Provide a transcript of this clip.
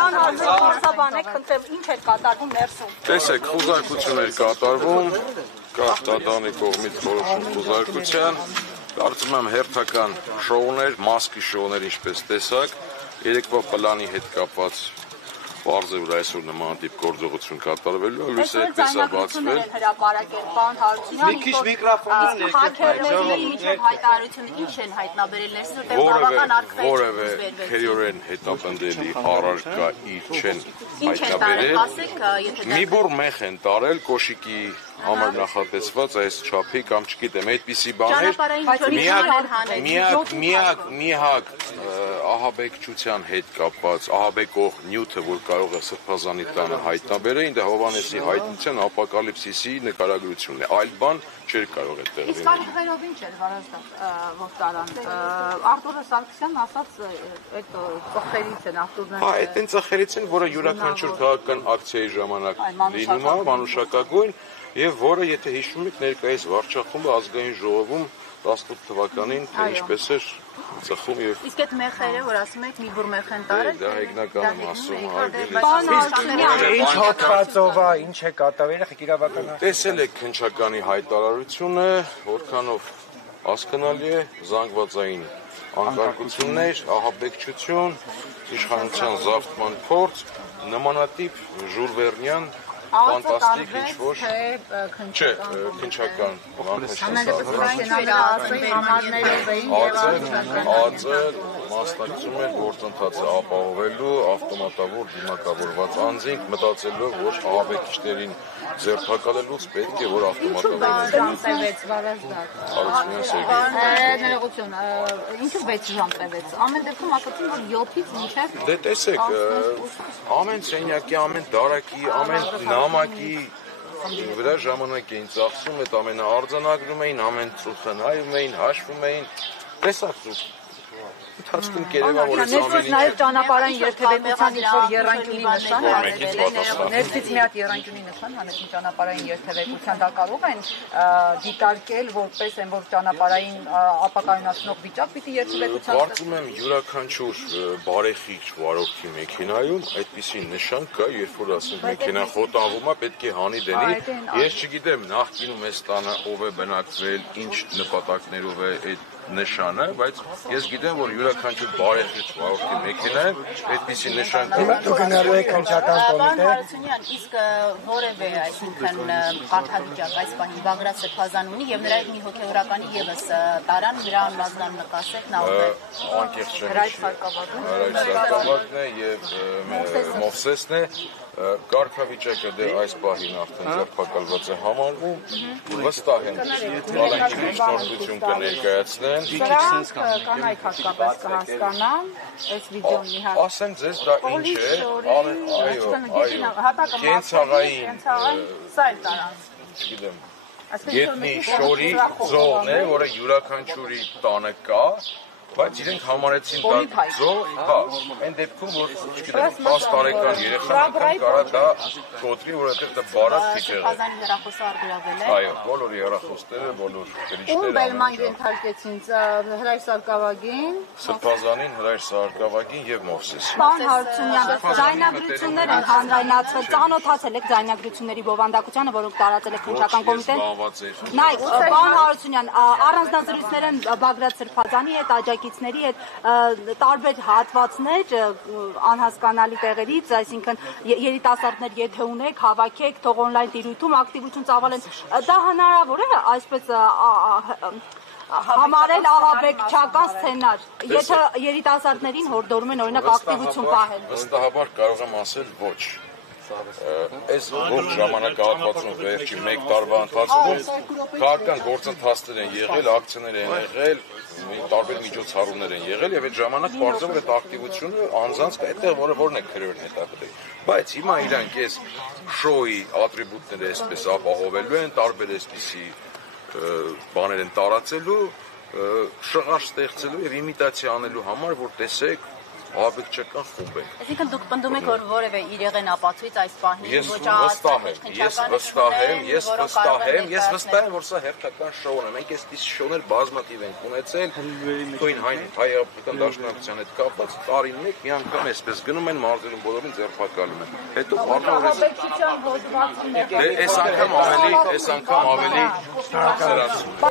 Բան հարցաբանեք, խնդրեմ, ինչ էր կատարվում ներսում։ Տեսեք, խուզարկություն էր կատարվում, կար դատանի կողմից որոշում խուզարկության, կարծում եմ հերթական շոուներ, մասկի շոուներ ինչպես տեսակ, երեկվա պլանի հետ կապված պարզ է, որ այսօր նմանատիպ գործողություն կատարվելու, լույսը այդպես է բացվել։ Մի քիչ միկրոֆոնը որևէ քերիորեն հետապնդելի առարկա իր չեն հայտնաբերել։ Մի բուռ մեղ են տարել կոշիկի համար նախատեսված այս չափի կամ չգիտեմ, այդպիսի բաներ միակ ահաբեկչության հետ կապված, ահաբեկող նյութը, որ կարող է սրբազանի տանը հայտնաբերել, դա Հովհաննեսի հայտնության ապոկալիպսիսի նկարագրությունն է, այլ բան չէր կարող է տեղի Իսկ արխիվերով ինչ էր վարազդատ, որ տարան, Արտուրը Սարգսյանն ասաց այդ ծխերից են, Արտուրն են… Այդ են ծխերից են, որը յուրաքանչյուր քաղաքական ակցիայի ժամանակ լինում է, մանուշակագույն, եւ որը, եթե հիշում եք, ներկայիս վարչախումբը ազգային ժողովում 18 թվականին, թե ինչպես էր ծխում եւ… Իսկ այդ մեխերը, որ ասում եք, մի բուռ մեխ են տարել… Դա հեգնականում ասում, Ինչ հոդվածով է, ինչ է կատարվել, իրավական… Տեսել եք քննչականի հայտարարությունը, որքանով հասկանալի է, զանգվածային անկարգություններ, ահաբեկչություն, իշխանության զավթման փորձ, նմանատիպ ժուրվերնյան ֆանտաստիկ ինչ-որ… Չէ, քննչական ԱԾ-ն մասնակցում էր գործընթացը ապահովելու ավտոմատավոր դիմակավորված անձինք, մտածելով, որ ահաբեկիչներին ձերբակալելուց պետք է, որ Ներողություն, ինչու 6 ժամ տևեց, ամեն դեպքում ասացին, որ 7-ից մինչև… Դե տեսեք, ամեն սենյակի, ամեն դարակի, ամեն նամակի վրա ժամանակ էին ծախսում, այդ ամենը արձանագրում էին, ամեն ծուխը նայում էին, հաշվում էին, տեսակ ծուխ։ Ընթացքում կերևա, որ այս ամեն ինչը… Նաև ճանապարհային երթևեկության ինչ-որ եռանկյունի նշան ներսից մի հատ եռանկյունի նշան հանեցին ճանապարհային երթևեկության, դա կարող են դիտարկել որպես այն, որ ճանապարհային ապակայունացնող վիճակ պիտի երթևեկության… Կարծում եմ յուրաքանչյուր բարեխիղճ վարորդի մեքենայում այդպիսի նշան կա, երբ որ ասենք մեքենան խոտանվում է, պետք է հանի դնի, ես չգիտեմ նախկինում այս տանը ով է բնակվել, ինչ նպատակներով է այդ նշանը, բայց ես գիտեմ, որ յուրաքանչյուր բարեխիղճ վարորդի մեքենայում այդպիսի նշան կա։ Պարոն Հարությունյան, իսկ որևէ, այսինքն կարգավիճակ այս բանի Բագրատ Սրբազան ունի եւ նրա մի հոգեորականի եւս տարան, նրա անվազնան նկասեք, նա ով է… Անկեղծ չեմ, Հրայր Սարգսակն է եւ Մովսեսն է։ Կարգավիճակը դե այս պահին արդեն ձերբակալված է համարվում, վստահ են բալանքի միջնորդություն կներկայացնեն։ Կանայք հատկապես կհասկանան այս վիդեոն մի հատ… Ասեմ ձեզ, դա ինչ է, կենցաղային, սա էլ տարան… չգիտեմ, գետնի շորի ձողն է, որը յուրաքանչյուրի տանը կա, բայց իրենք համարեցին դա ձող, հա, այն դեպքում, որ, չգիտեմ, 10 տարեկան երեխան կարա դա կոտրի, որովհետև դա բարակ թիթեղ է։ Սրբազանի հեռախոսը արգելավել է։ Այո, բոլոր հեռախոսները, բոլոր գրիչները… Ում բերման ենթարկեցին, Հրայր Սարգսակին… Սրբազանին, Հրայր Սարգսակին եւ Մովսեսին։ Պարոն Հարությունյան, ձայնագրություններ են հանրայնացվել, ծանոթացել եք ձայնագրությունների բովանդակությանը, որոնք տարածել է քննչական կոմիտեն։ Նայ, պարոն Հարությունյան, առանձնազրույցներ են Բագրատ Սրբազանի հետ, աջակիցների հետ, տարբեր հատվածներ անհասկանալի տեղերից, այսինքն երիտասարդներ եթե ունեք, հավաքեք, թող օնլայն տիրույթում ակտիվություն ծավալեն, դա հնարավոր է այսպես համարել ահաբեկչական սցենար, եթե երիտասարդներին հորդորում են օրինակ ակտիվություն պահել։ Վստահաբար կարող եմ ասել ոչ։ Այս ողջ ժամանակահատվածում վերջի 1 տարվա ընթացքում քաղաքական գործընթացներ են եղել, ակցիաներ են եղել, տարբեր միջոցառումներ են եղել եւ այդ ժամանակ բարձր այդ ակտիվությունը անձանց այդտեղ որն է քրեորն հետապնդել։ Բայց հիմա իրանք այս շոուի ատրիբուտները այսպես ապահովելու են, տարբեր այսպիսի բաներ են տարածելու, շղար ստեղծելու եւ իմիտացիա անելու համար, որ տեսեք ահաբեկ չկան խումբ են։ Այսինքն դուք պնդում եք, որ որևէ իրեղեն ապացույց այս պահին Ես վստահ եմ, որ սա հերթական շոուն է։ Մենք այս շոուներ բազմաթիվ ենք ունեցել, քույն հայ-african դաշնակցության հետ կապված տարին մեկ մի անգամ այսպես գնում են մարզերում բոլորին ձերբակալում են։ Հետո Ահաբեկչության հոդվածում այս անգամ ավելի սրանց